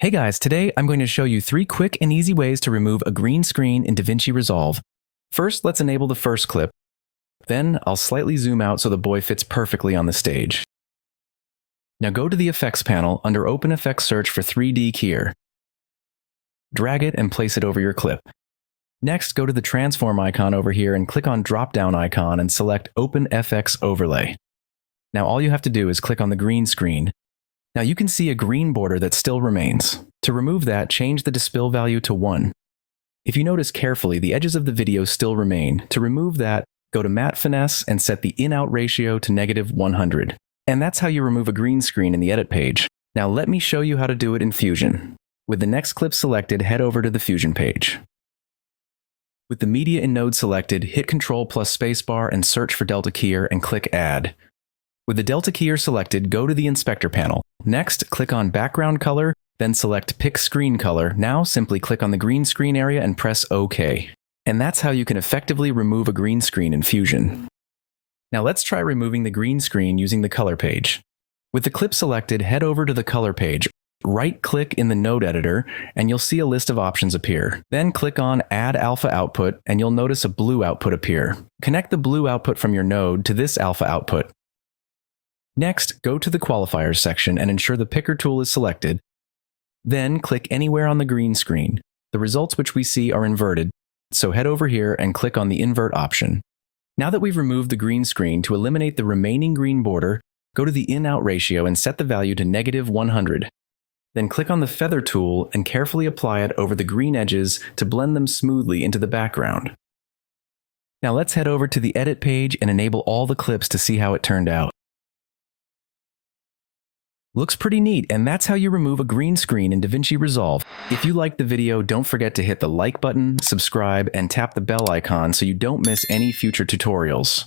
Hey guys, today I'm going to show you 3 quick and easy ways to remove a green screen in DaVinci Resolve. First, let's enable the first clip. Then, I'll slightly zoom out so the boy fits perfectly on the stage. Now go to the Effects panel under Open Effects Search for 3D Keyer. Drag it and place it over your clip. Next, go to the Transform icon over here and click on drop-down icon and select Open FX Overlay. Now all you have to do is click on the green screen. Now you can see a green border that still remains. To remove that, change the dispill value to 1. If you notice carefully, the edges of the video still remain. To remove that, go to Matte Finesse and set the in-out ratio to -100. And that's how you remove a green screen in the edit page. Now let me show you how to do it in Fusion. With the next clip selected, head over to the Fusion page. With the media in node selected, hit Ctrl plus spacebar and search for Delta Keyer and click Add. With the Delta Keyer selected, go to the Inspector panel. Next, click on Background Color, then select Pick Screen Color. Now, simply click on the green screen area and press OK. And that's how you can effectively remove a green screen in Fusion. Now let's try removing the green screen using the Color page. With the clip selected, head over to the Color page. Right-click in the node editor, and you'll see a list of options appear. Then click on Add Alpha Output, and you'll notice a blue output appear. Connect the blue output from your node to this alpha output. Next, go to the Qualifiers section and ensure the Picker tool is selected. Then click anywhere on the green screen. The results which we see are inverted, so head over here and click on the Invert option. Now that we've removed the green screen, to eliminate the remaining green border, go to the in-out ratio and set the value to -100. Then click on the Feather tool and carefully apply it over the green edges to blend them smoothly into the background. Now let's head over to the Edit page and enable all the clips to see how it turned out. Looks pretty neat, and that's how you remove a green screen in DaVinci Resolve. If you liked the video, don't forget to hit the like button, subscribe, and tap the bell icon so you don't miss any future tutorials.